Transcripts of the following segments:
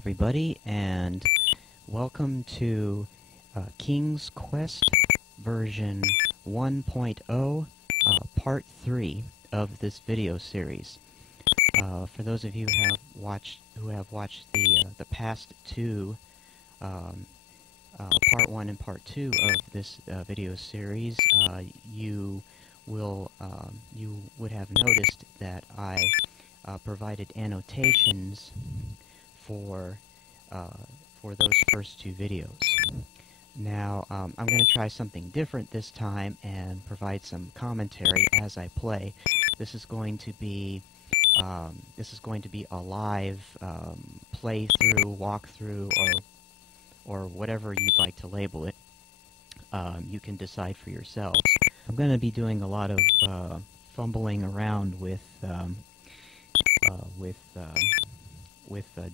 everybody, and welcome to King's Quest version 1.0, part 3 of this video series. For those of you who have watched the past two, part 1 and part 2 of this video series, you would have noticed that I provided annotations for those first two videos. Now I'm going to try something different this time and provide some commentary as I play. This is going to be a live playthrough, walkthrough, or whatever you'd like to label it. You can decide for yourselves. I'm going to be doing a lot of fumbling around with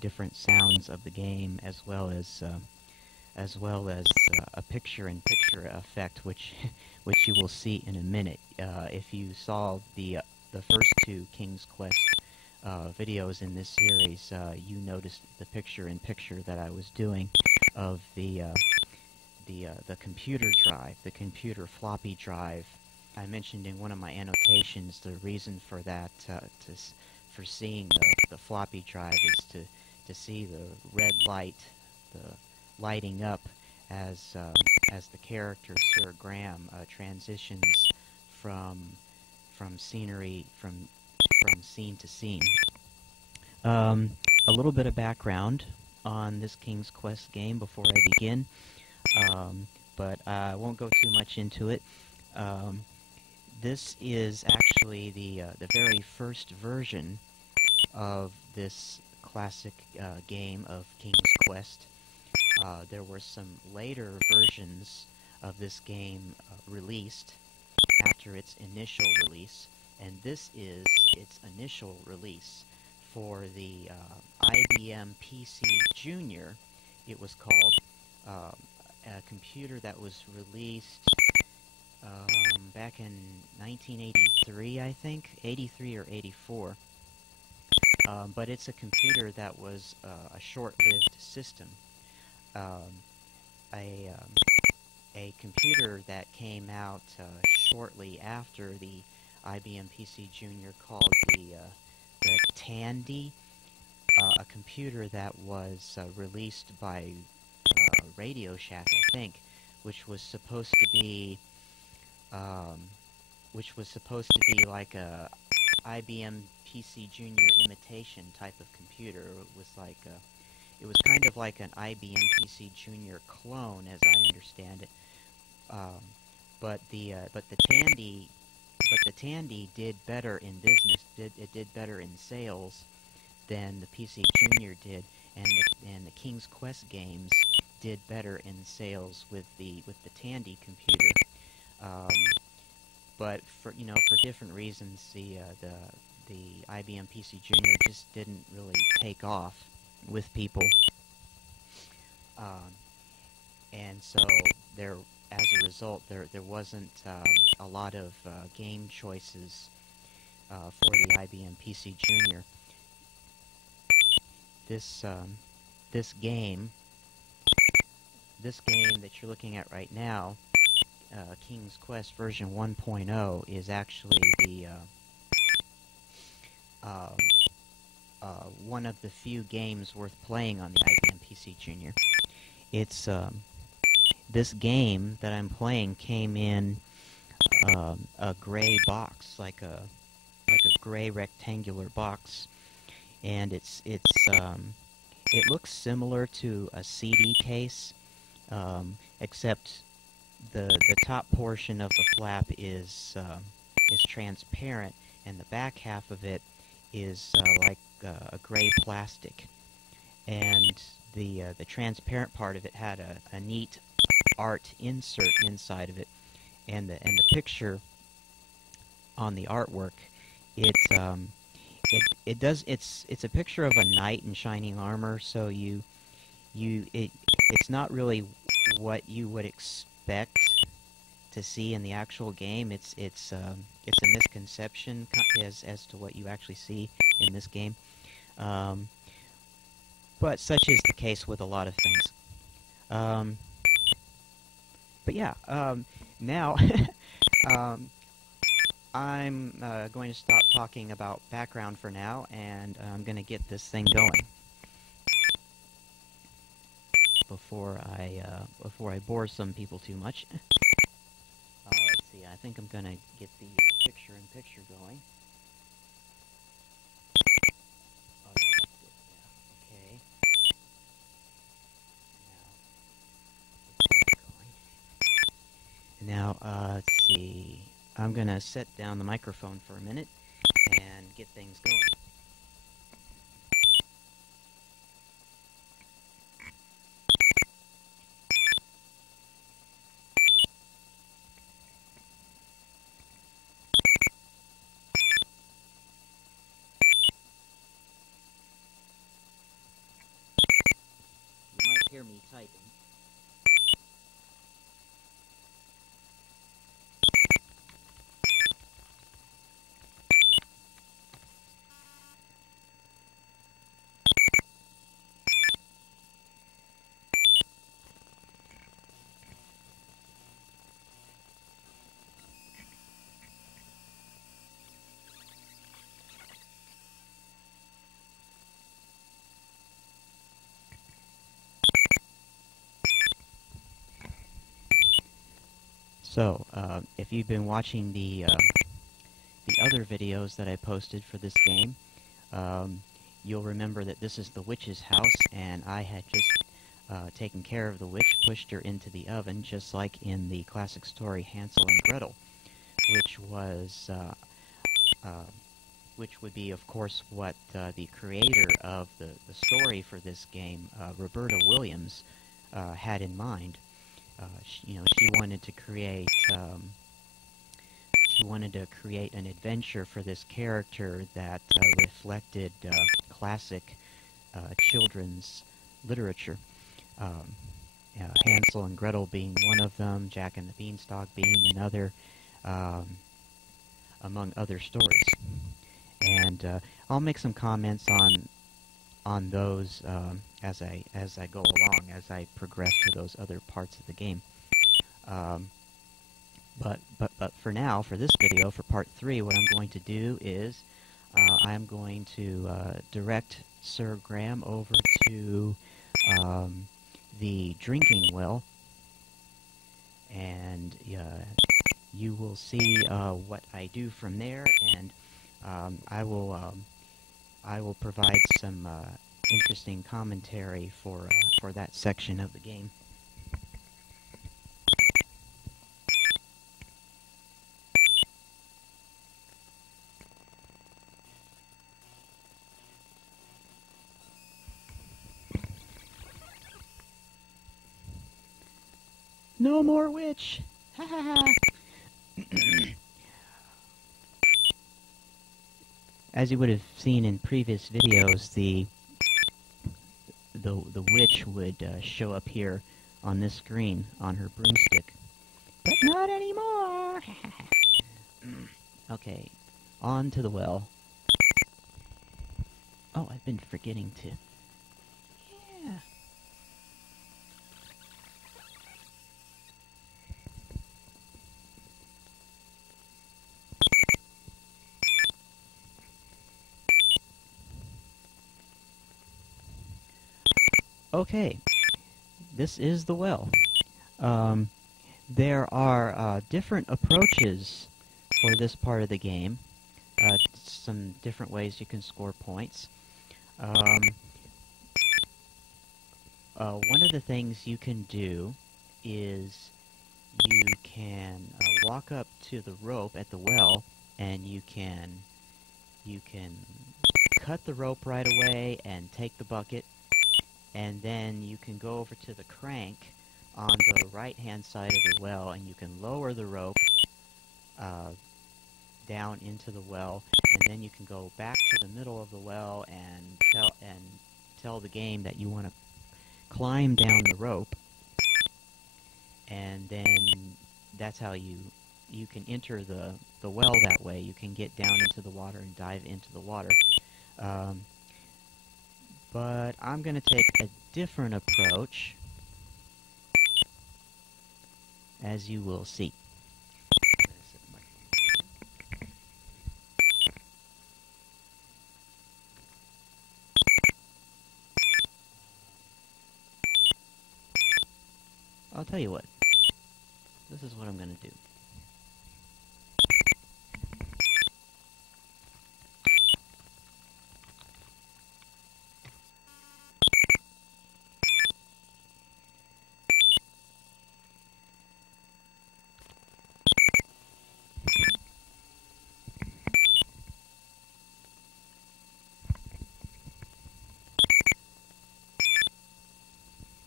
different sounds of the game, as well as a picture-in-picture effect, which you will see in a minute. If you saw the first two King's Quest videos in this series, you noticed the picture-in-picture that I was doing of the computer drive, the computer floppy drive. I mentioned in one of my annotations the reason for that, for seeing the floppy drive, is to see the red light, the lighting up as the character Sir Graham transitions from scenery, from scene to scene. A little bit of background on this King's Quest game before I begin, but I won't go too much into it. This is actually the very first version of this classic game of King's Quest. There were some later versions of this game released after its initial release, and this is its initial release for the IBM PCjr. It was called a computer that was released back in 1983, I think, 83 or 84. But it's a computer that was a short-lived system. A computer that came out shortly after the IBM PCjr, called the Tandy, a computer that was released by Radio Shack, I think, which was supposed to be like a IBM PCjr imitation type of computer. It was kind of like an IBM PCjr clone, as I understand it. But the Tandy did better in business. It did better in sales than the PCjr did, and the King's Quest games did better in sales with the Tandy computer. But for different reasons, the IBM PCjr just didn't really take off with people, and so as a result, there wasn't a lot of game choices for the IBM PCjr. This game that you're looking at right now, King's Quest version 1.0, is actually the one of the few games worth playing on the IBM PCjr. It's this game that I'm playing came in a gray box, like a gray rectangular box, and it looks similar to a CD case, except the top portion of the flap is transparent, and the back half of it is like a gray plastic, and the transparent part of it had a neat art insert inside of it, and the picture on the artwork, it's a picture of a knight in shining armor. So it's not really what you would expect to see in the actual game. It's a misconception as to what you actually see in this game. But such is the case with a lot of things. But yeah, now I'm going to stop talking about background for now, and I'm going to get this thing going before I bore some people too much. Let's see. I think I'm going to get the picture-in-picture going. Oh yeah, that's it. Yeah. Okay. Now, let's see. I'm going to set down the microphone for a minute and get things going. You might hear me typing. So, if you've been watching the other videos that I posted for this game, you'll remember that this is the witch's house, and I had just taken care of the witch, pushed her into the oven, just like in the classic story Hansel and Gretel, which was which would be, of course, what the creator of the story for this game, Roberta Williams, had in mind. She wanted to create an adventure for this character that reflected classic children's literature. Hansel and Gretel being one of them, Jack and the Beanstalk being another, among other stories. And I'll make some comments on those as I go along, as I progress to those other parts of the game. But for now, for this video, for part 3, what I'm going to do is I'm going to direct Sir Graham over to the drinking well, and you will see what I do from there, and I will provide some interesting commentary for that section of the game. No more witch! Ha ha ha! As you would have seen in previous videos, the witch would show up here on this screen on her broomstick. But not anymore! Okay, on to the well. Oh, I've been forgetting to... Yeah. Okay, this is the well. There are different approaches for this part of the game, some different ways you can score points. One of the things you can do is you can walk up to the rope at the well, and you can cut the rope right away and take the bucket, and then you can go over to the crank on the right-hand side of the well, and you can lower the rope down into the well, and then you can go back to the middle of the well and tell the game that you want to climb down the rope, and then that's how you can enter the well that way. You can get down into the water and dive into the water. But I'm going to take a different approach, as you will see. I'll tell you what. This is what I'm going to do.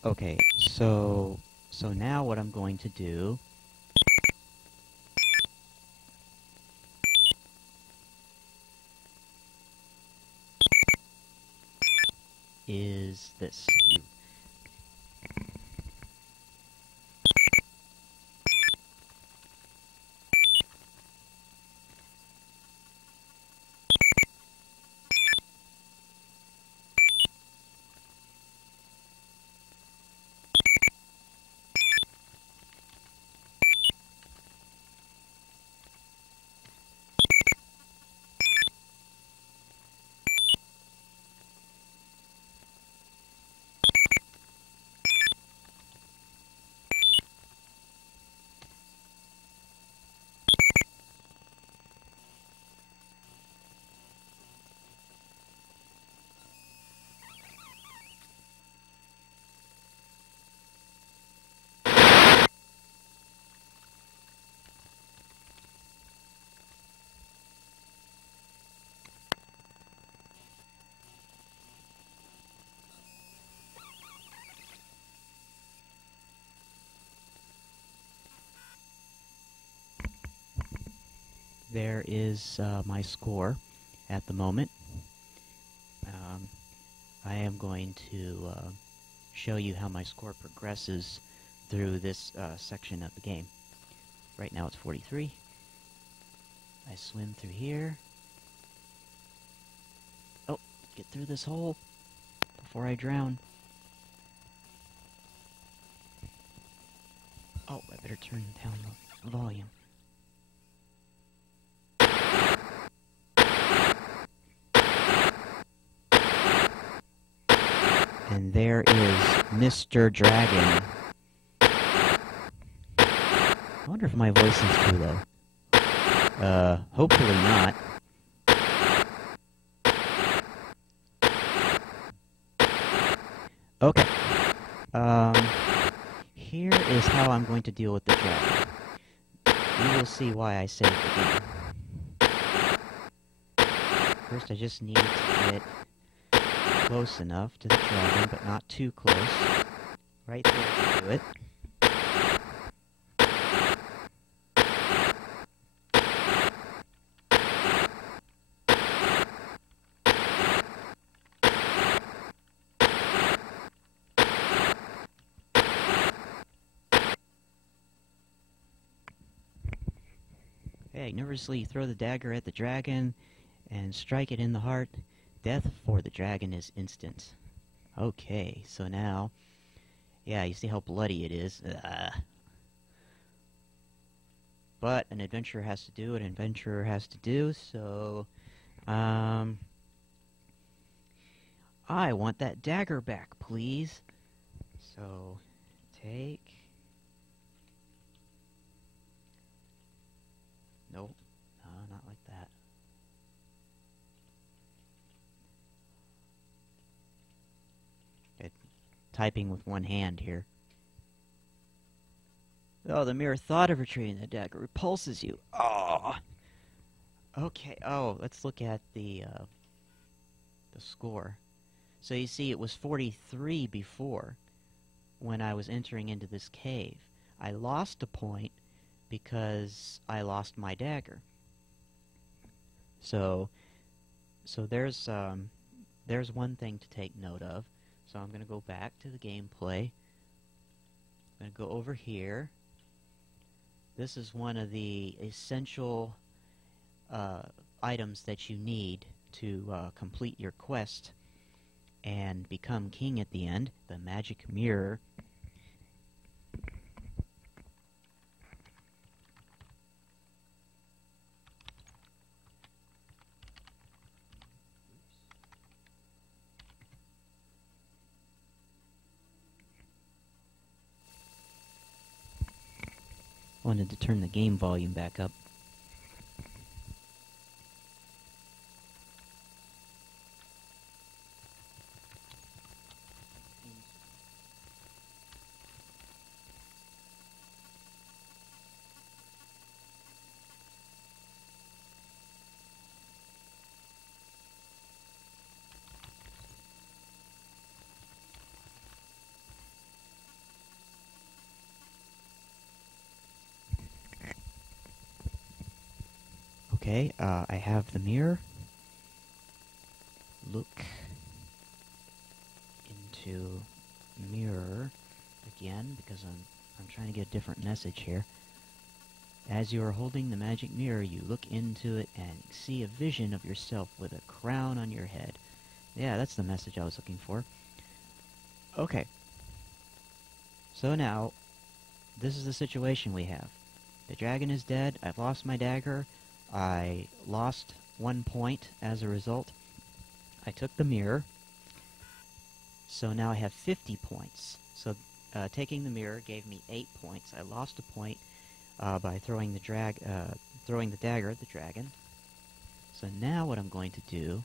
Okay, so now what I'm going to do is this. There is my score at the moment. I am going to show you how my score progresses through this section of the game. Right now it's 43. I swim through here. Oh, get through this hole before I drown. Oh, I better turn down the volume. And there is Mr. Dragon. I wonder if my voice is too low. Hopefully not. Okay. Here is how I'm going to deal with the dragon. You will see why I saved the game. First, I just need to get close enough to the dragon, but not too close. Right there to do it. Okay, nervously throw the dagger at the dragon and strike it in the heart. Death for the dragon is instant. Okay, so now, yeah, you see how bloody it is. But an adventurer has to do what an adventurer has to do, so, I want that dagger back, please. So, take... Nope, no, not like that. Typing with one hand here. Oh, the mere thought of retrieving the dagger repulses you. Oh! Okay, oh, let's look at the score. So you see, it was 43 before, when I was entering into this cave. I lost a point because I lost my dagger. So there's one thing to take note of. So I'm going to go back to the gameplay. I'm going to go over here. This is one of the essential items that you need to complete your quest and become king at the end, the magic mirror. Wanted to turn the game volume back up. Okay, I have the mirror. Look into mirror again, because I'm trying to get a different message here. As you are holding the magic mirror, you look into it and see a vision of yourself with a crown on your head. Yeah, that's the message I was looking for. Okay. So now, this is the situation we have. The dragon is dead, I've lost my dagger, I lost 1 point as a result. I took the mirror, so now I have 50 points. So taking the mirror gave me 8 points. I lost a point by throwing the dagger at the dragon. So now what I'm going to do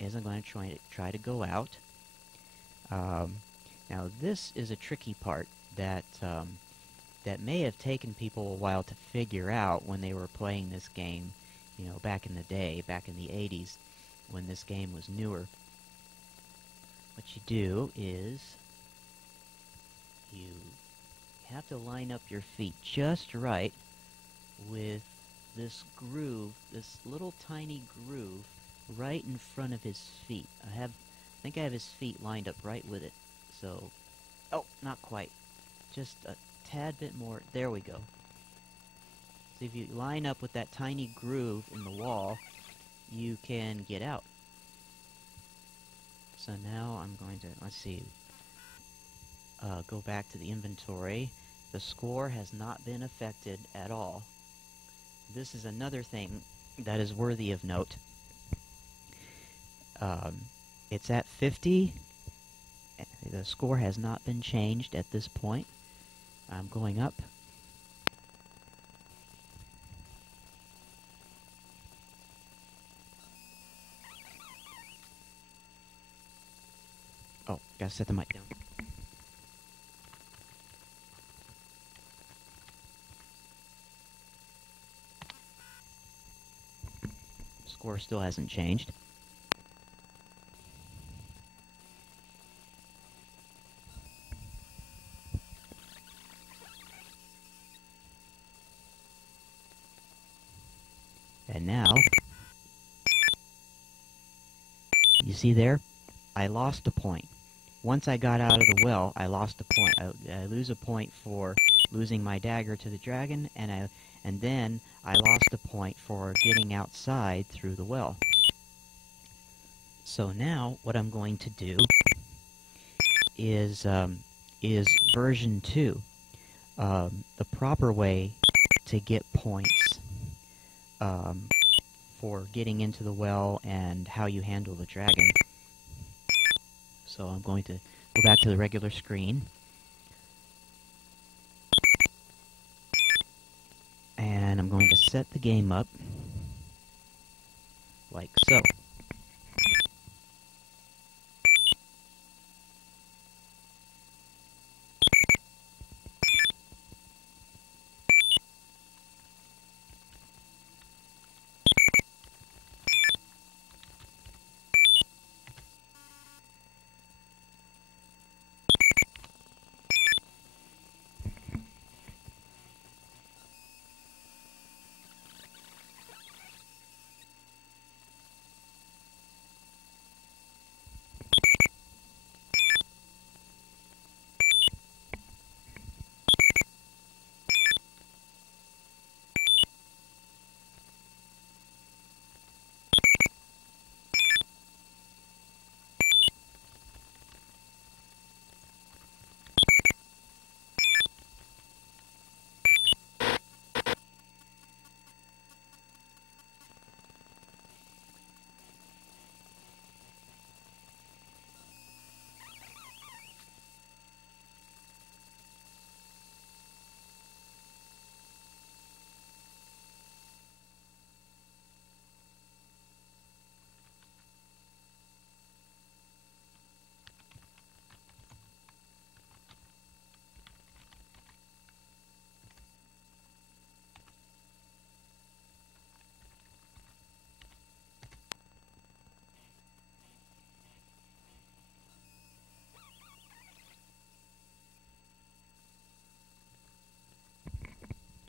is I'm going to try to go out. Now this is a tricky part that that may have taken people a while to figure out when they were playing this game, you know, back in the day, back in the 80s, when this game was newer. What you do is you have to line up your feet just right with this groove, this little tiny groove right in front of his feet. I think I have his feet lined up right with it. So, oh, not quite. Just a tad bit more. There we go. So if you line up with that tiny groove in the wall, you can get out. So now I'm going to, let's see, go back to the inventory. The score has not been affected at all. This is another thing that is worthy of note. It's at 50. The score has not been changed at this point. I'm going up. Oh, gotta set the mic down. Score still hasn't changed. And now, you see there? I lost a point. Once I got out of the well, I lost a point. I lose a point for losing my dagger to the dragon, and then I lost a point for getting outside through the well. So now, what I'm going to do is version 2. The proper way to get points for getting into the well and how you handle the dragon. So I'm going to go back to the regular screen. And I'm going to set the game up like so.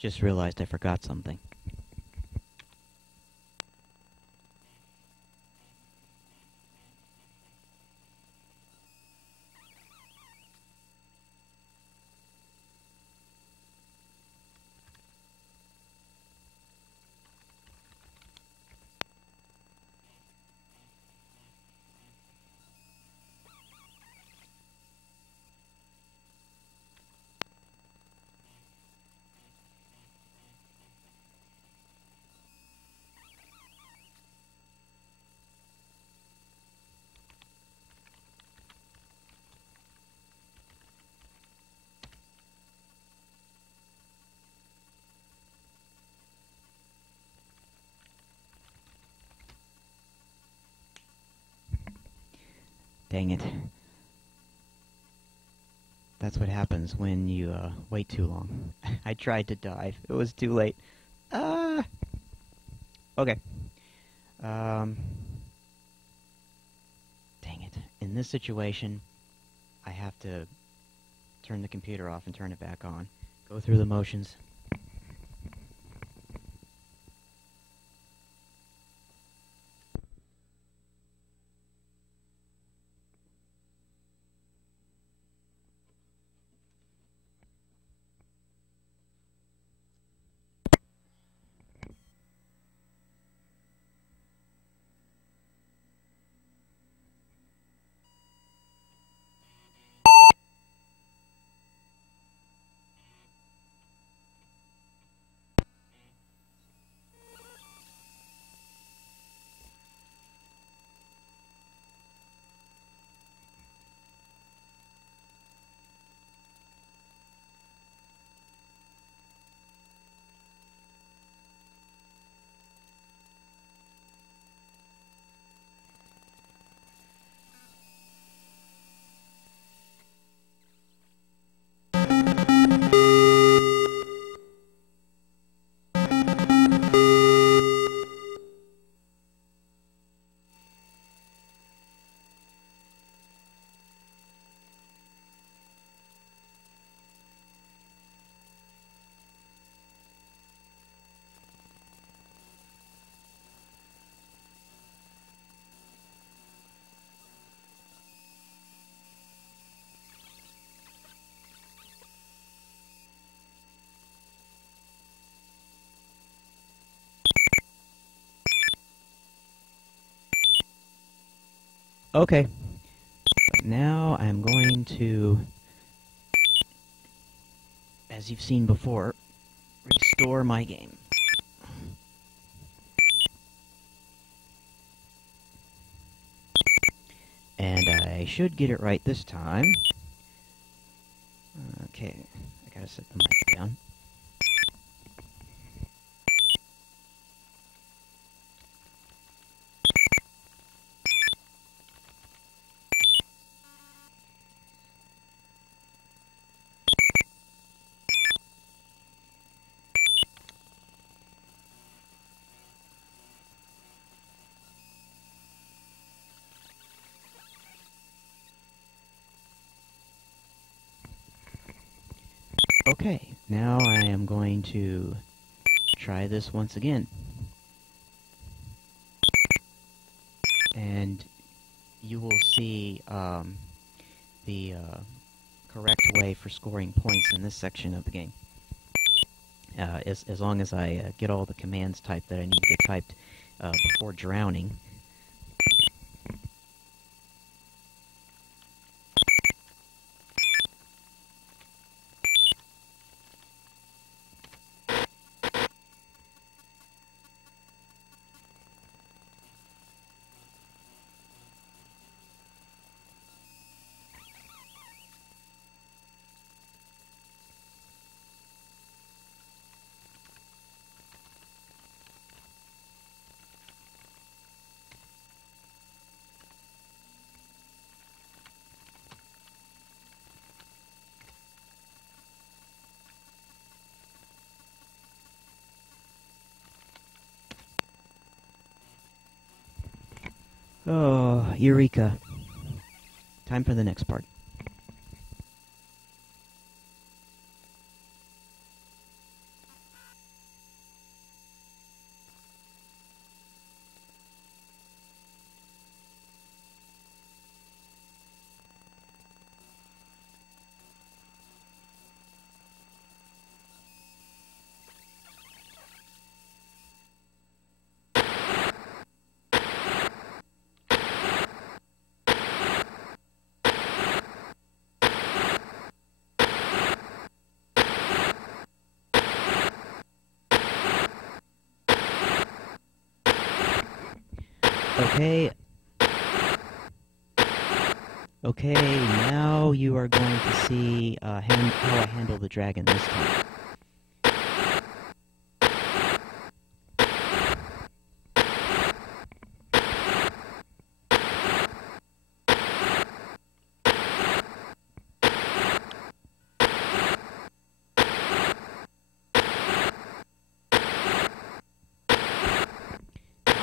Just realized I forgot something. Dang it. That's what happens when you wait too long. I tried to dive. It was too late. Okay. Dang it. In this situation, I have to turn the computer off and turn it back on. Go through the motions. Okay. Now I'm going to, as you've seen before, restore my game. And I should get it right this time. Okay, I gotta set the mic down. Okay, now I am going to try this once again. And you will see the correct way for scoring points in this section of the game. As long as I get all the commands typed that I need to get typed before drowning. Oh, Eureka. Time for the next part. Okay. Okay, now you are going to see how I handle the dragon this time.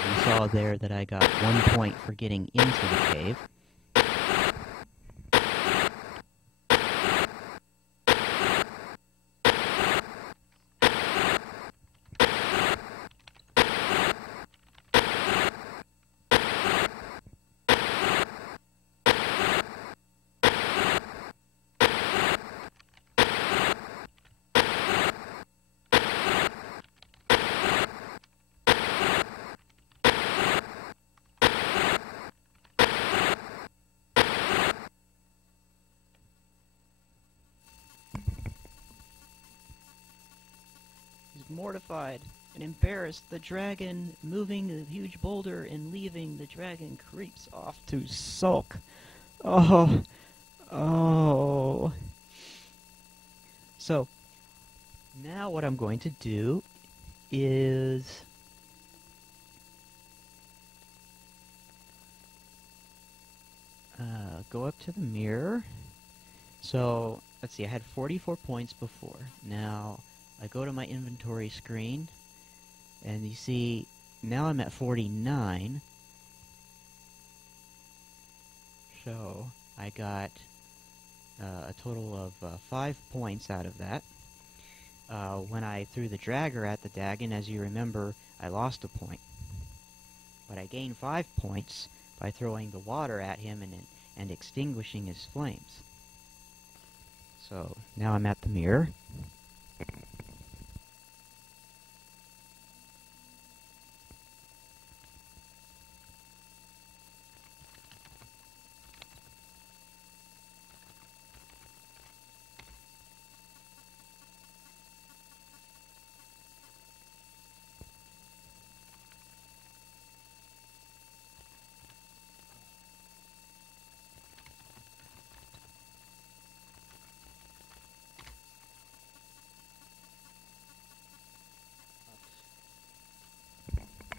You saw there that I got 1 point for getting into the cave. Mortified and embarrassed, the dragon, moving the huge boulder and leaving, the dragon creeps off to sulk. Oh. So, now what I'm going to do is go up to the mirror. So, let's see, I had 44 points before. Now, I go to my inventory screen, and you see, now I'm at 49. So, I got a total of 5 points out of that. When I threw the dragger at the dragon, as you remember, I lost a point. But I gained 5 points by throwing the water at him and extinguishing his flames. So, now I'm at the mirror.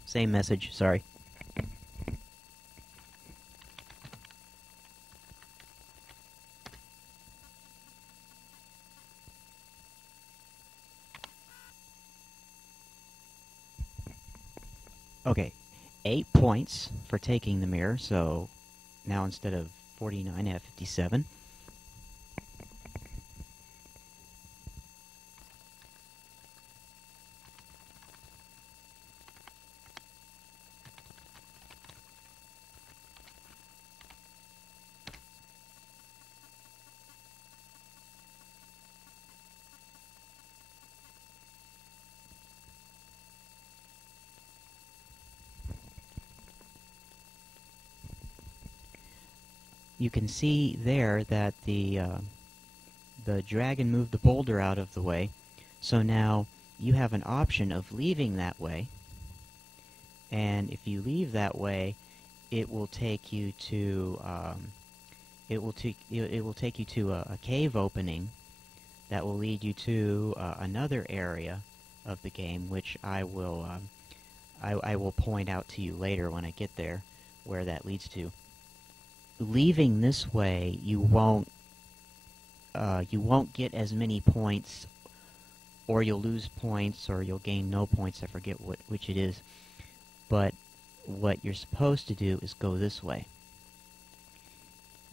Same message, sorry. Okay, 8 points for taking the mirror, so now instead of 49, I have 57. You can see there that the dragon moved the boulder out of the way, so now you have an option of leaving that way, and if you leave that way, it will take you to it will take you to a cave opening that will lead you to another area of the game, which I will point out to you later when I get there where that leads to. Leaving this way, you won't get as many points, or you'll lose points, or you'll gain no points. I forget which it is. But what you're supposed to do is go this way.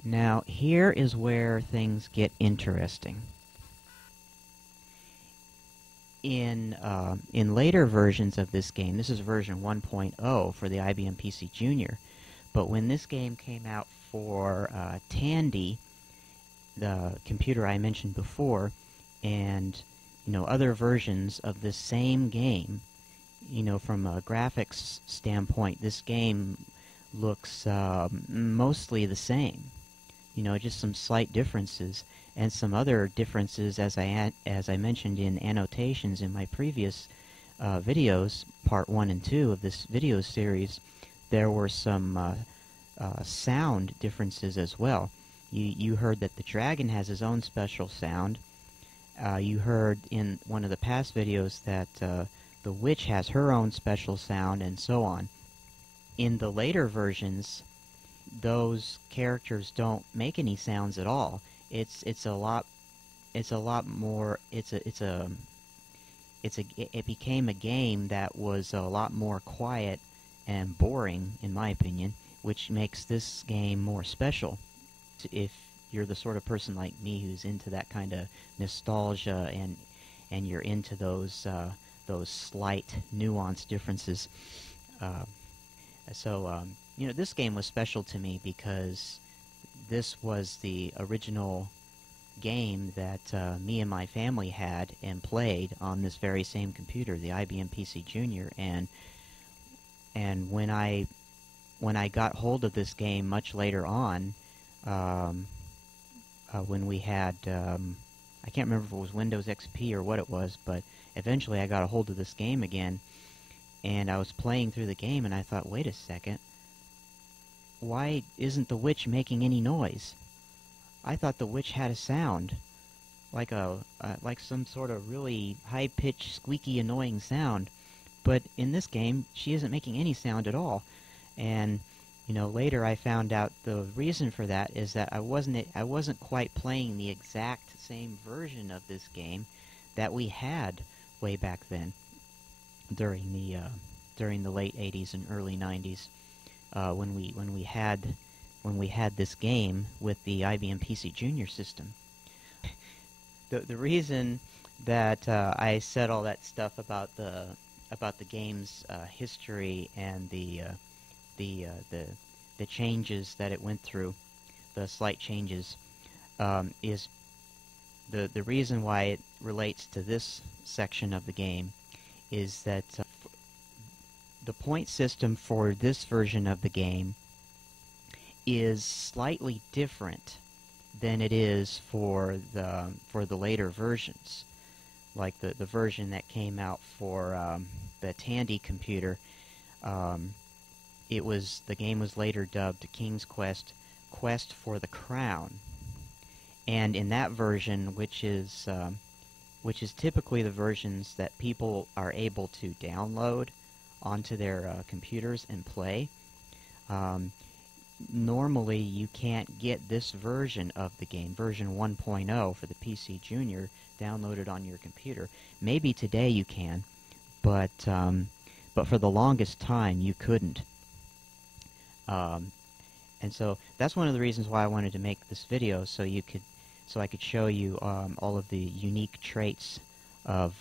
Now, here is where things get interesting. In later versions of this game, this is version 1.0 for the IBM PCjr, but when this game came out for Tandy, the computer I mentioned before, and other versions of this same game, from a graphics standpoint, this game looks mostly the same. Just some slight differences, and some other differences, as I mentioned in annotations in my previous videos, part 1 and 2 of this video series, there were some sound differences as well. You heard that the dragon has his own special sound. You heard in one of the past videos that the witch has her own special sound, and so on. In the later versions, those characters don't make any sounds at all. It's a lot more. It became a game that was a lot more quiet and boring, in my opinion, which makes this game more special. If you're the sort of person like me who's into that kind of nostalgia and you're into those slight nuance differences, you know, this game was special to me because this was the original game that me and my family had and played on this very same computer, the IBM PCjr. And when I got hold of this game much later on, when we had I can't remember if it was Windows XP or what it was, but eventually I got a hold of this game again, and I was playing through the game, and I thought, wait a second, why isn't the witch making any noise? I thought the witch had a sound, like like some sort of really high-pitched, squeaky, annoying sound. But in this game, she isn't making any sound at all. And you know, later I found out the reason for that is that I wasn't quite playing the exact same version of this game that we had way back then, during the late '80s and early '90s, when we had this game with the IBM PCjr system. The reason that I said all that stuff about the game's history and the changes that it went through, the slight changes, is the reason why it relates to this section of the game is that the point system for this version of the game is slightly different than it is for the later versions, like the version that came out for the Tandy computer. The game was later dubbed King's Quest: Quest for the Crown, and in that version, which is typically the versions that people are able to download onto their computers and play, normally you can't get this version of the game, version 1.0 for the PCjr, downloaded on your computer. Maybe today you can, but for the longest time you couldn't. And so that's one of the reasons why I wanted to make this video, so I could show you all of the unique traits of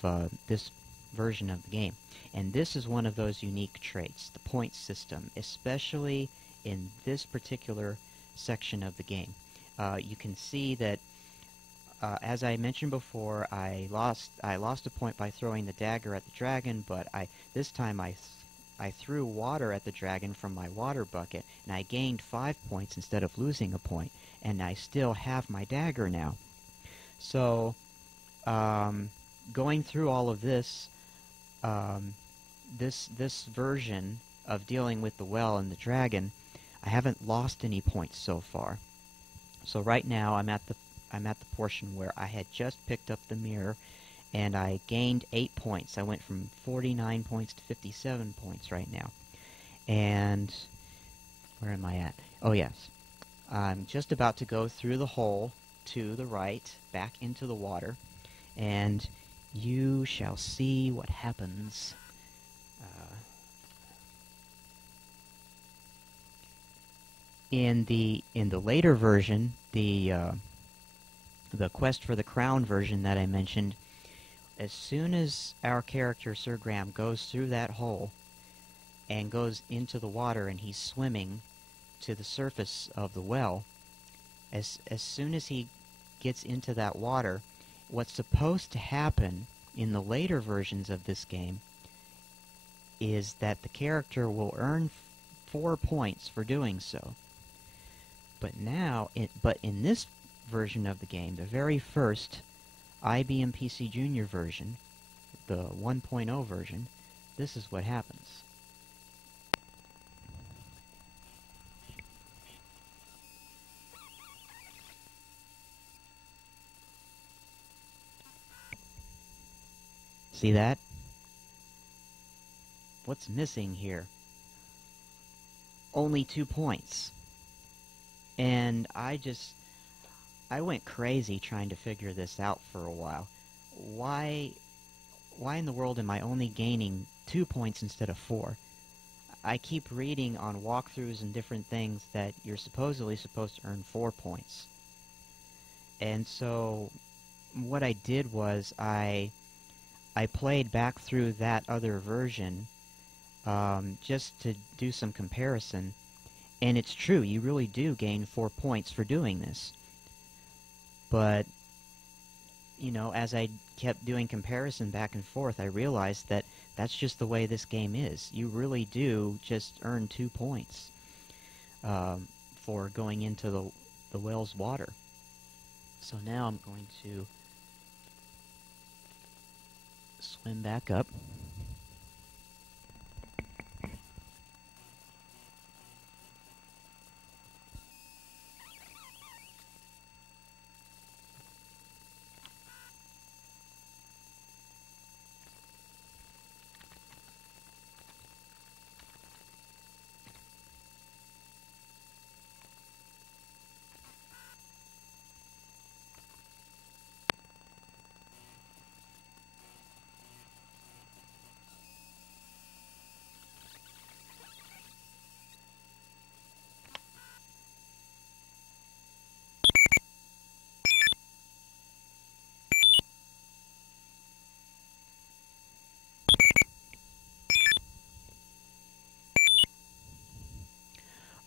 this version of the game. And this is one of those unique traits, the point system, especially in this particular section of the game. You can see that, as I mentioned before, I lost a point by throwing the dagger at the dragon, but this time I threw water at the dragon from my water bucket, and I gained 5 points instead of losing a point, and I still have my dagger now. So, going through all of this, this version of dealing with the well and the dragon, I haven't lost any points so far. So right now I'm at the portion where I had just picked up the mirror, and I gained 8 points. I went from 49 points to 57 points right now. And where am I at? Oh yes, I'm just about to go through the hole to the right, back into the water, and you shall see what happens. In the later version, the Quest for the Crown version that I mentioned, as soon as our character Sir Graham goes through that hole and goes into the water and he's swimming to the surface of the well, as soon as he gets into that water, what's supposed to happen in the later versions of this game is that the character will earn 4 points for doing so. But in this version of the game, the very first IBM PCjr version, the 1.0 version, this is what happens. See that? What's missing here? Only 2 points. And I went crazy trying to figure this out for a while. Why in the world am I only gaining 2 points instead of 4? I keep reading on walkthroughs and different things that you're supposedly supposed to earn 4 points. And so what I did was I played back through that other version just to do some comparison. And it's true, you really do gain 4 points for doing this. But, you know, as I kept doing comparison back and forth, I realized that that's just the way this game is. You really do just earn 2 points for going into the whale's water. So now I'm going to swim back up.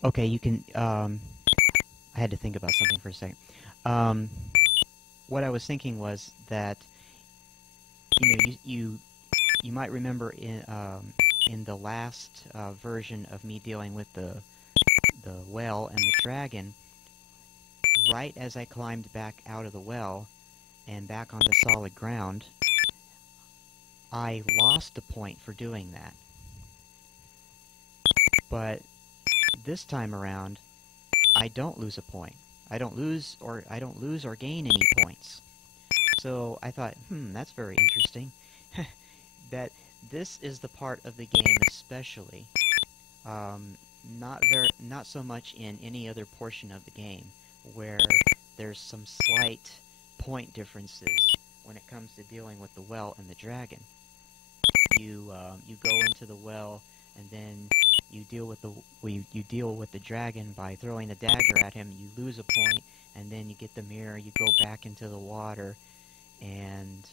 Okay, you can, I had to think about something for a second. What I was thinking was that, you know, you might remember in the last version of me dealing with the well and the dragon, right as I climbed back out of the well and back onto solid ground, I lost a point for doing that. But this time around, I don't lose a point. I don't lose or gain any points. So I thought, that's very interesting. That this is the part of the game especially, not so much in any other portion of the game, where there's some slight point differences when it comes to dealing with the well and the dragon. You go into the well, and then you deal with the dragon by throwing the dagger at him. You lose a point, and then you get the mirror. You go back into the water, and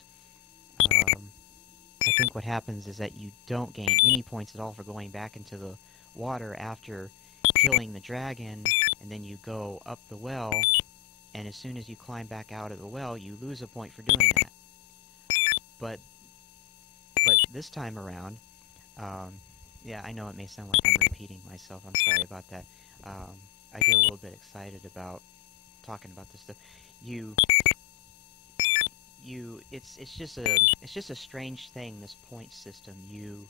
I think what happens is that you don't gain any points at all for going back into the water after killing the dragon, and then you go up the well, and as soon as you climb back out of the well, you lose a point for doing that. But this time around, yeah, I know it may sound like I'm repeating myself. I'm sorry about that. I get a little bit excited about talking about this stuff. It's just a strange thing, this point system. You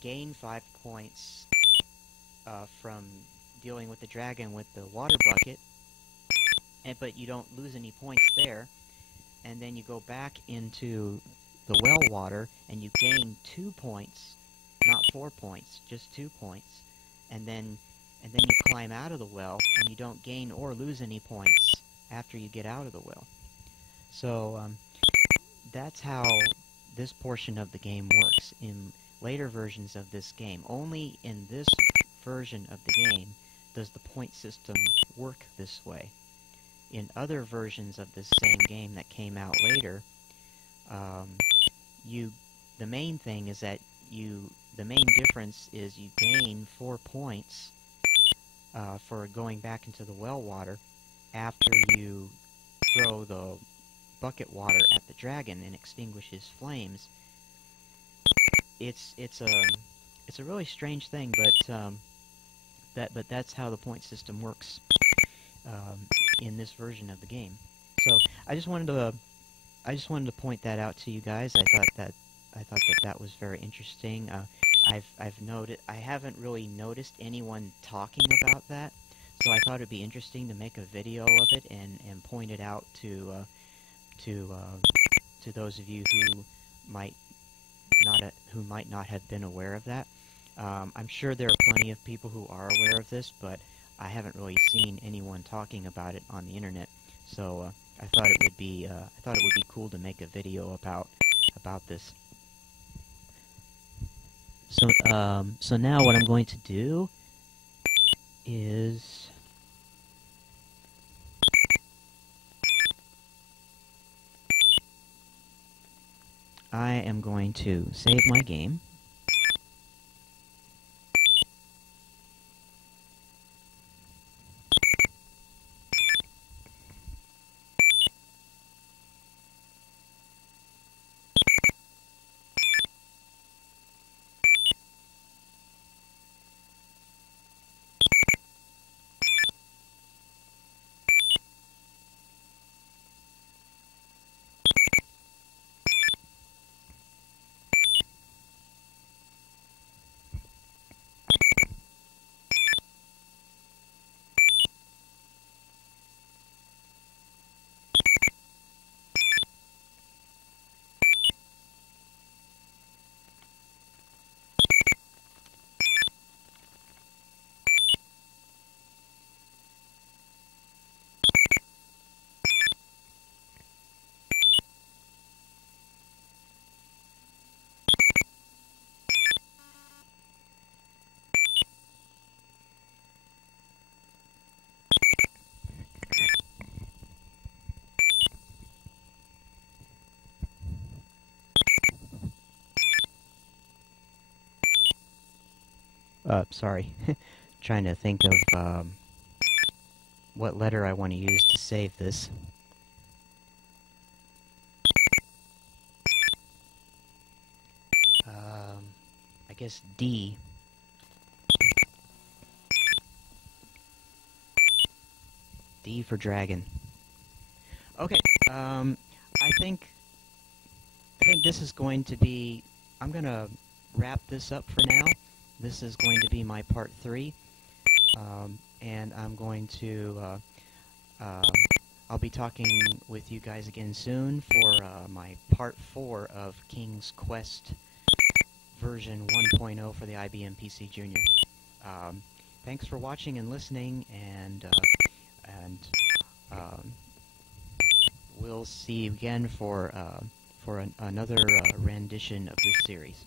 gain 5 points from dealing with the dragon with the water bucket, but you don't lose any points there. And then you go back into the well water, and you gain 2 points, not 4 points, just 2 points. And then you climb out of the well, and you don't gain or lose any points after you get out of the well. So that's how this portion of the game works. In later versions of this game, only in this version of the game does the point system work this way. In other versions of this same game that came out later, the main thing is that the main difference is you gain 4 points for going back into the well water after you throw the bucket water at the dragon and extinguish his flames. It's a really strange thing, but that's how the point system works in this version of the game. So I just wanted to point that out to you guys. I thought that was very interesting. I haven't really noticed anyone talking about that, so I thought it'd be interesting to make a video of it and point it out to to those of you who might not have been aware of that. I'm sure there are plenty of people who are aware of this, but I haven't really seen anyone talking about it on the internet. So I thought it would be cool to make a video about this. So now what I'm going to do is I am going to save my game. Sorry, trying to think of what letter I want to use to save this. I guess D. D for dragon. Okay, I think this is going to be... I'm going to wrap this up for now. This is going to be my part 3, and I'm going to... I'll be talking with you guys again soon for my part 4 of King's Quest version 1.0 for the IBM PCjr. Thanks for watching and listening, and we'll see you again for another rendition of this series.